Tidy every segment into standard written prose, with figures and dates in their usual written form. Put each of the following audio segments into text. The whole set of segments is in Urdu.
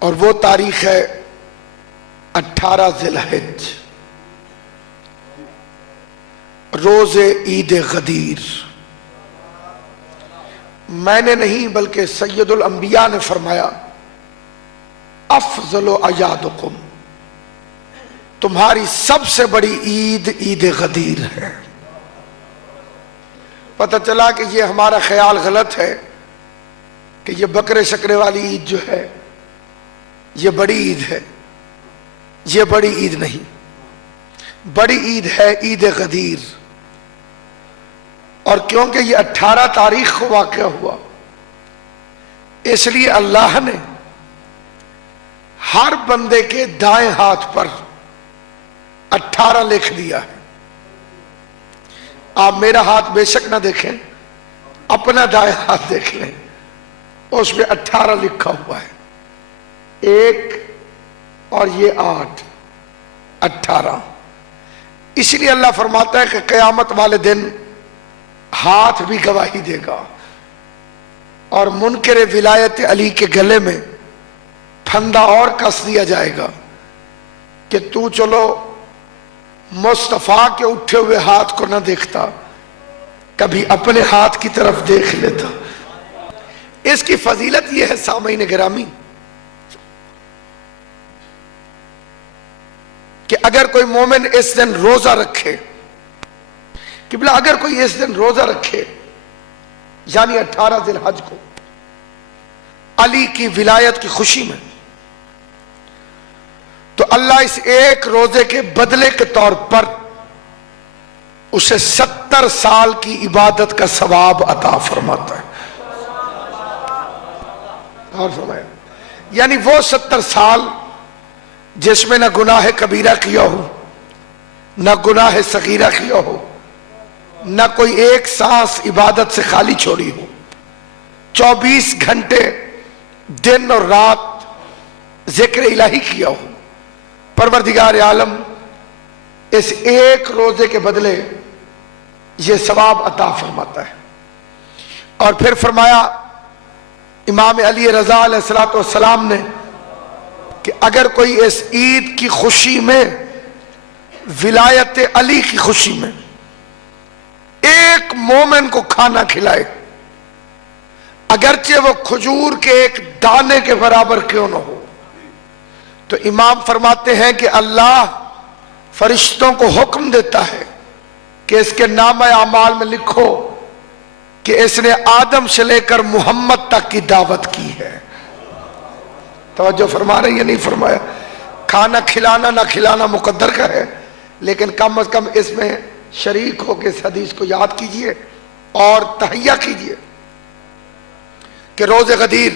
اور وہ تاریخ ہے 18 ذی الحج، روز عید غدیر۔ میں نے نہیں بلکہ سید الانبیاء نے فرمایا افضل اعیادکم، تمہاری سب سے بڑی عید عید غدیر ہے۔ پتہ چلا کہ یہ ہمارا خیال غلط ہے کہ یہ بکرے شکرے والی عید جو ہے یہ بڑی عید ہے۔ یہ بڑی عید نہیں، بڑی عید ہے عید غدیر۔ اور کیونکہ یہ 18 تاریخ کو واقع ہوا، اس لیے اللہ نے ہر بندے کے دائیں ہاتھ پر 18 لکھ دیا ہے۔ آپ میرا ہاتھ بے شک نہ دیکھیں، اپنا دائیں ہاتھ دیکھ لیں، اس میں 18 لکھا ہوا ہے، 1 اور یہ 8، 18۔ اس لیے اللہ فرماتا ہے کہ قیامت والے دن ہاتھ بھی گواہی دے گا، اور منکر ولایت علی کے گلے میں پھندا اور کس دیا جائے گا کہ تو چلو مصطفیٰ کے اٹھے ہوئے ہاتھ کو نہ دیکھتا، کبھی اپنے ہاتھ کی طرف دیکھ لیتا۔ اس کی فضیلت یہ ہے سامعین گرامی کہ اگر کوئی مومن اس دن روزہ رکھے، قبلہ اگر کوئی اس دن روزہ رکھے یعنی 18 ذی الحج کو علی کی ولایت کی خوشی میں، تو اللہ اس ایک روزے کے بدلے کے طور پر اسے 70 سال کی عبادت کا ثواب عطا فرماتا ہے۔ اور فرمایا یعنی وہ 70 سال جس میں نہ گناہ کبیرہ کیا ہو، نہ گناہ صغیرہ کیا ہو، نہ کوئی ایک سانس عبادت سے خالی چھوڑی ہو، 24 گھنٹے دن اور رات ذکر الہی کیا ہو، پروردگار عالم اس ایک روزے کے بدلے یہ ثواب عطا فرماتا ہے۔ اور پھر فرمایا امام علی رضا علیہ السلام نے کہ اگر کوئی اس عید کی خوشی میں، ولایت علی کی خوشی میں ایک مومن کو کھانا کھلائے، اگرچہ وہ کھجور کے ایک دانے کے برابر کیوں نہ ہو، تو امام فرماتے ہیں کہ اللہ فرشتوں کو حکم دیتا ہے کہ اس کے نامہ اعمال میں لکھو کہ اس نے آدم سے لے کر محمد تک کی دعوت کی ہے۔ توجہ فرما رہے ہیں یا نہیں فرمایا؟ کھانا کھلانا نہ کھلانا مقدر کا ہے، لیکن کم از کم اس میں شریک ہو کے اس حدیث کو یاد کیجئے اور تہیہ کیجئے کہ روزہ غدیر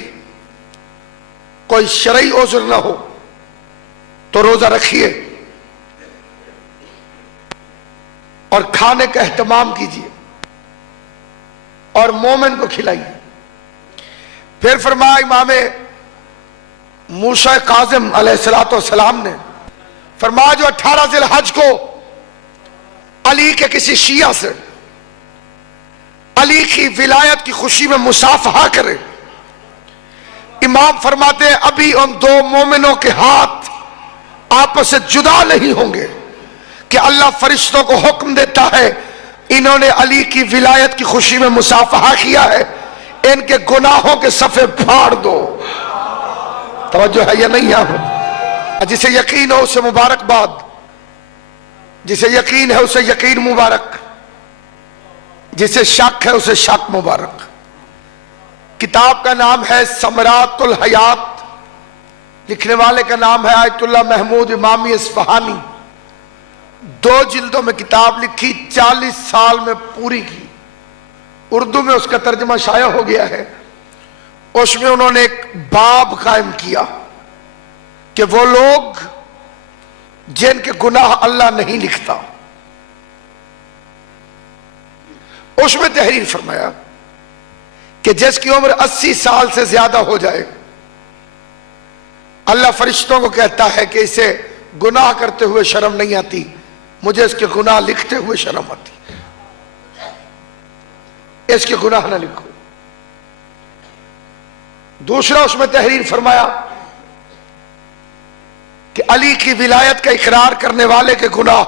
کوئی شرعی عذر نہ ہو تو روزہ رکھیے اور کھانے کا اہتمام کیجئے اور مومن کو کھلائیے۔ پھر فرمایا امام موسیٰ کاظم علیہ السلام نے فرمایا جو 18 ذی الحج کو علی کے کسی شیعہ سے علی کی ولایت کی خوشی میں مصافحہ کرے، امام فرماتے ہیں ابھی ان 2 مومنوں کے ہاتھ آپس سے جدا نہیں ہوں گے کہ اللہ فرشتوں کو حکم دیتا ہے انہوں نے علی کی ولایت کی خوشی میں مصافحہ کیا ہے، ان کے گناہوں کے صفحے پھاڑ دو۔ توجہ ہے یا نہیں ہے؟ جسے یقین ہو اسے مبارکباد، جسے یقین ہے اسے یقین مبارک، جسے شک ہے اسے شک مبارک۔ کتاب کا نام ہے ثمرات الحیات، لکھنے والے کا نام ہے آیت اللہ محمود امامی اصفہانی، 2 جلدوں میں کتاب لکھی، 40 سال میں پوری کی، اردو میں اس کا ترجمہ شائع ہو گیا ہے۔ اس میں انہوں نے ایک باب قائم کیا کہ وہ لوگ جن کے گناہ اللہ نہیں لکھتا، اس میں تحریر فرمایا کہ جس کی عمر 80 سال سے زیادہ ہو جائے، اللہ فرشتوں کو کہتا ہے کہ اسے گناہ کرتے ہوئے شرم نہیں آتی، مجھے اس کے گناہ لکھتے ہوئے شرم آتی، اس کے گناہ نہ لکھو۔ دوسرا اس میں تحریر فرمایا کہ علی کی ولایت کا اقرار کرنے والے کے گناہ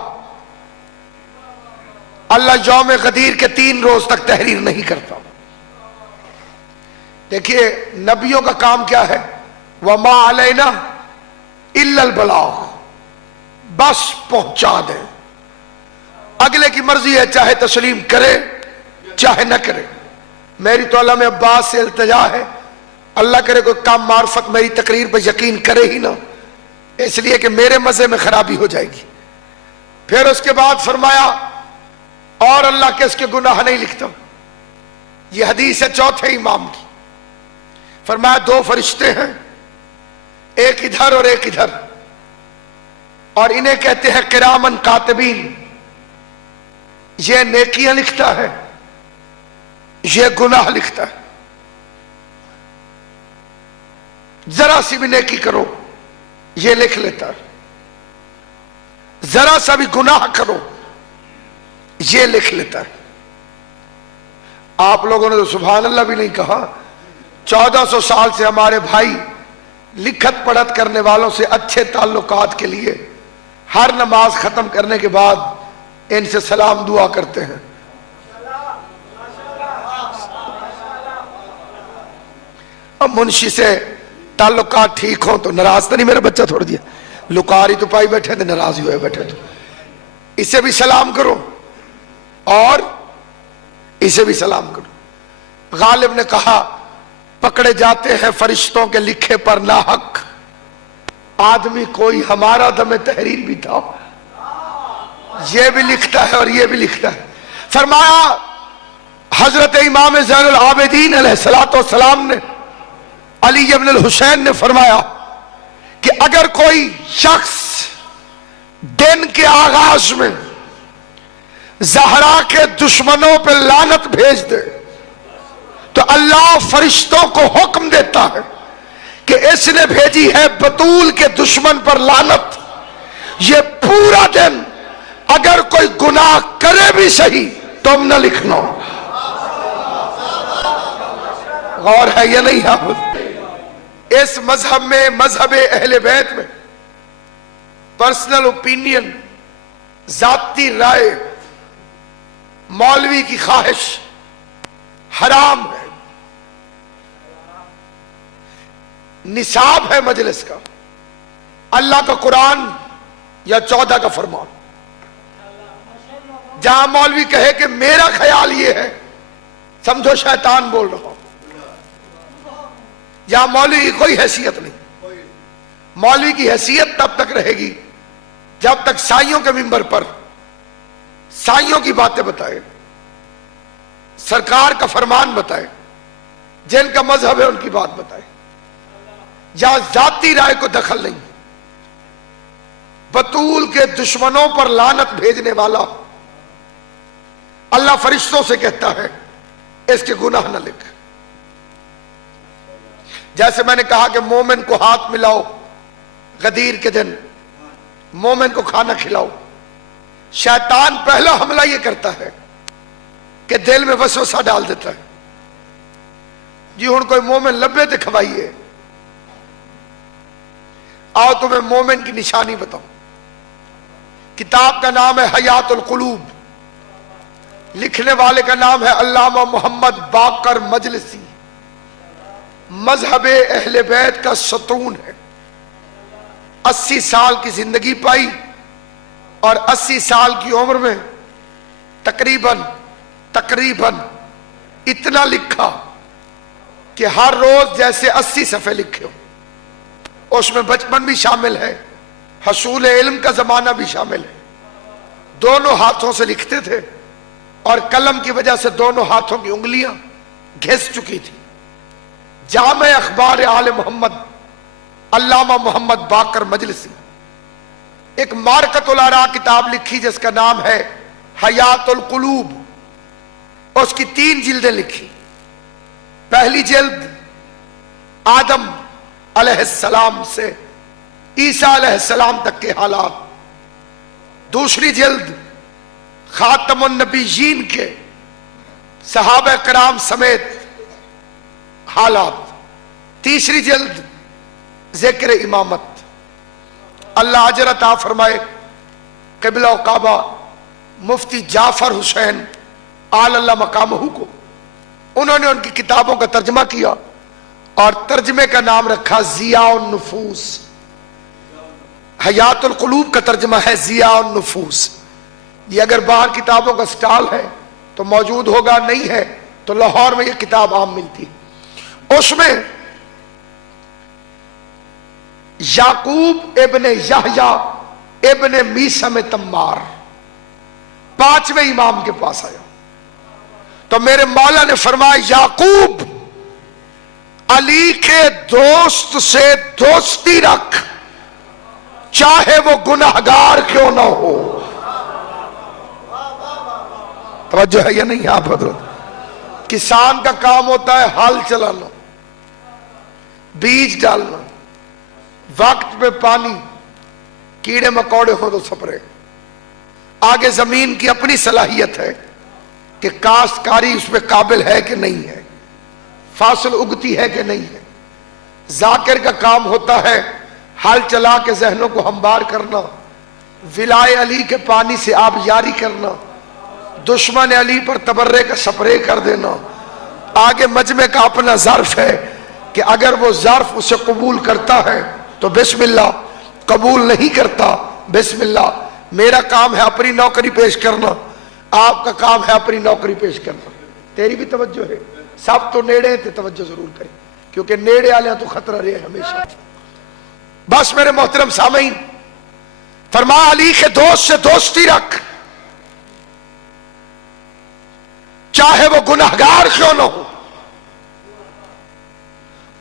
اللہ یوم غدیر کے 3 روز تک تحریر نہیں کرتا۔ دیکھیے نبیوں کا کام کیا ہے؟ وَمَا عَلَيْنَا إِلَّا الْبَلَاغُ، بس پہنچا دیں، اگلے کی مرضی ہے، چاہے تسلیم کرے چاہے نہ کرے۔ میری تو علامہ عباس سے التجا ہے، اللہ کرے کوئی کام معرفت میری تقریر پہ یقین کرے ہی نہ، اس لیے کہ میرے مزے میں خرابی ہو جائے گی۔ پھر اس کے بعد فرمایا اور اللہ کے اس کے گناہ نہیں لکھتا۔ یہ حدیث ہے چوتھے امام کی۔ فرمایا 2 فرشتے ہیں، ایک ادھر اور ایک ادھر، اور انہیں کہتے ہیں کرامن کاتبین، یہ نیکیاں لکھتا ہے، یہ گناہ لکھتا ہے۔ ذرا سی بھی نیکی کرو یہ لکھ لیتا ہے، ذرا سا بھی گناہ کرو یہ لکھ لیتا ہے۔ آپ لوگوں نے تو سبحان اللہ بھی نہیں کہا۔ 1400 سال سے ہمارے بھائی لکھت پڑھت کرنے والوں سے اچھے تعلقات کے لیے ہر نماز ختم کرنے کے بعد ان سے سلام دعا کرتے ہیں۔ اب منشی سے تعلقات ٹھیک ہوں تو ناراض تو نہیں میرا بچہ چھوڑ دیا، لکاری تو پائی بیٹھے تھے، ناراض ہوئے بیٹھے تو اسے بھی سلام کرو اور اسے بھی سلام کرو۔ غالب نے کہا پکڑے جاتے ہیں فرشتوں کے لکھے پر ناحق، آدمی کوئی ہمارا دم تحریر بھی تھا، یہ بھی لکھتا ہے اور یہ بھی لکھتا ہے۔ فرمایا حضرت امام زین العابدین علیہ السلام نے، علی ابن الحسین نے فرمایا کہ اگر کوئی شخص دن کے آغاز میں زہرا کے دشمنوں پہ لعنت بھیج دے تو اللہ فرشتوں کو حکم دیتا ہے کہ اس نے بھیجی ہے بطول کے دشمن پر لعنت، یہ پورا دن اگر کوئی گناہ کرے بھی صحیح تم نہ لکھنا۔ غور ہے یہ نہیں ہے؟ اس مذہب میں، مذہب اہل بیت میں، پرسنل اوپینین، ذاتی رائے، مولوی کی خواہش حرام ہے۔ نصاب ہے مجلس کا اللہ کا قرآن یا 14 کا فرمان۔ جہاں مولوی کہے کہ میرا خیال یہ ہے، سمجھو شیطان بول رہا ہوں۔ یہاں مولوی کی کوئی حیثیت نہیں۔ مولوی کی حیثیت تب تک رہے گی جب تک سائیوں کے منبر پر سائیوں کی باتیں بتائے، سرکار کا فرمان بتائے، جن کا مذہب ہے ان کی بات بتائے۔ یا ذاتی رائے کو دخل نہیں۔ بطول کے دشمنوں پر لعنت بھیجنے والا اللہ فرشتوں سے کہتا ہے اس کے گناہ نہ لکھ۔ جیسے میں نے کہا کہ مومن کو ہاتھ ملاؤ غدیر کے دن، مومن کو کھانا کھلاؤ، شیطان پہلا حملہ یہ کرتا ہے کہ دل میں وسوسہ ڈال دیتا ہے، جی ہن کوئی مومن لبے تے کھوائیے، آؤ تمہیں مومن کی نشانی بتاؤں۔ کتاب کا نام ہے حیات القلوب، لکھنے والے کا نام ہے علامہ محمد باقر مجلسی، مذہب اہل بیت کا ستون ہے۔ 80 سال کی زندگی پائی اور 80 سال کی عمر میں تقریباً اتنا لکھا کہ ہر روز جیسے 80 صفحے لکھے ہو۔ اس میں بچپن بھی شامل ہے، حصول علم کا زمانہ بھی شامل ہے۔ دونوں ہاتھوں سے لکھتے تھے اور قلم کی وجہ سے دونوں ہاتھوں کی انگلیاں گھس چکی تھی۔ جامع اخبار آل محمد علامہ محمد باقر مجلسی، ایک مارکت الآراء کتاب لکھی جس کا نام ہے حیات القلوب۔ اس کی 3 جلدیں لکھی۔ پہلی جلد آدم علیہ السلام سے عیسیٰ علیہ السلام تک کے حالات، دوسری جلد خاتم النبیین کے صحابہ کرام سمیت حالات، تیسری جلد ذکر امامت۔ اللہ اجر عطا فرمائے قبلہ و کعبہ مفتی جعفر حسین آل اللہ مقامہ کو، انہوں نے ان کی کتابوں کا ترجمہ کیا اور ترجمے کا نام رکھا ضیاء النفوس۔ حیات القلوب کا ترجمہ ہے ضیاء النفوس۔ یہ اگر باہر کتابوں کا سٹال ہے تو موجود ہوگا، نہیں ہے تو لاہور میں یہ کتاب عام ملتی۔ اس میں یعقوب ابن یحییٰ ابن میثم تمار 5ویں امام کے پاس آیا تو میرے مولا نے فرمایا یعقوب علی کے دوست سے دوستی رکھ چاہے وہ گناہگار کیوں نہ ہو۔ توجہ ہے یا نہیں آپ حضرت؟ کسان کا کام ہوتا ہے ہل چلانا، بیج ڈالنا، وقت پہ پانی، کیڑے مکوڑے ہو تو سپرے۔ آگے زمین کی اپنی صلاحیت ہے کہ کاشتکاری اس پہ قابل ہے کہ نہیں ہے، فصل اگتی ہے کہ نہیں ہے۔ ذاکر کا کام ہوتا ہے ہل چلا کے ذہنوں کو ہموار کرنا، ولائے علی کے پانی سے آب یاری کرنا، دشمن علی پر تبرے کا سپرے کر دینا۔ آگے مجمع کا اپنا ظرف ہے کہ اگر وہ ظرف اسے قبول کرتا ہے تو بسم اللہ، قبول نہیں کرتا بسم اللہ۔ میرا کام ہے اپنی نوکری پیش کرنا، آپ کا کام ہے اپنی نوکری پیش کرنا۔ تیری بھی توجہ ہے، سب تو نیڑے ہیں، توجہ ضرور کریں کیونکہ نیڑے آلے ہیں تو خطرہ رہے ہمیشہ۔ بس میرے محترم سامعین، فرمایا علی کے دوست سے دوستی رکھ چاہے وہ گناہگار کیوں نہ ہو،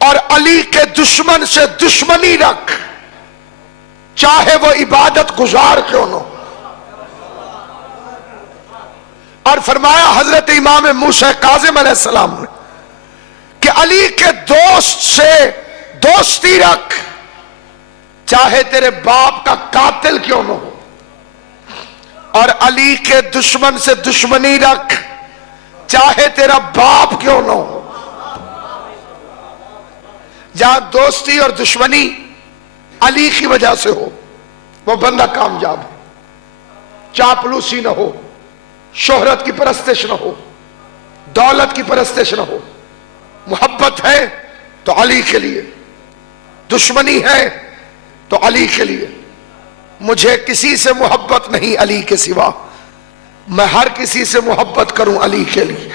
اور علی کے دشمن سے دشمنی رکھ چاہے وہ عبادت گزار کیوں نہ ہو۔ اور فرمایا حضرت امام موسیٰ کاظم علیہ السلام نے کہ علی کے دوست سے دوستی رکھ چاہے تیرے باپ کا قاتل کیوں نہ ہو، اور علی کے دشمن سے دشمنی رکھ چاہے تیرا باپ کیوں نہ ہو۔ جہاں دوستی اور دشمنی علی کی وجہ سے ہو وہ بندہ کامیاب ہے، چاپلوسی نہ ہو، شہرت کی پرستش نہ ہو، دولت کی پرستش نہ ہو۔ محبت ہے تو علی کے لیے، دشمنی ہے تو علی کے لیے۔ مجھے کسی سے محبت نہیں علی کے سوا، میں ہر کسی سے محبت کروں علی کے لیے۔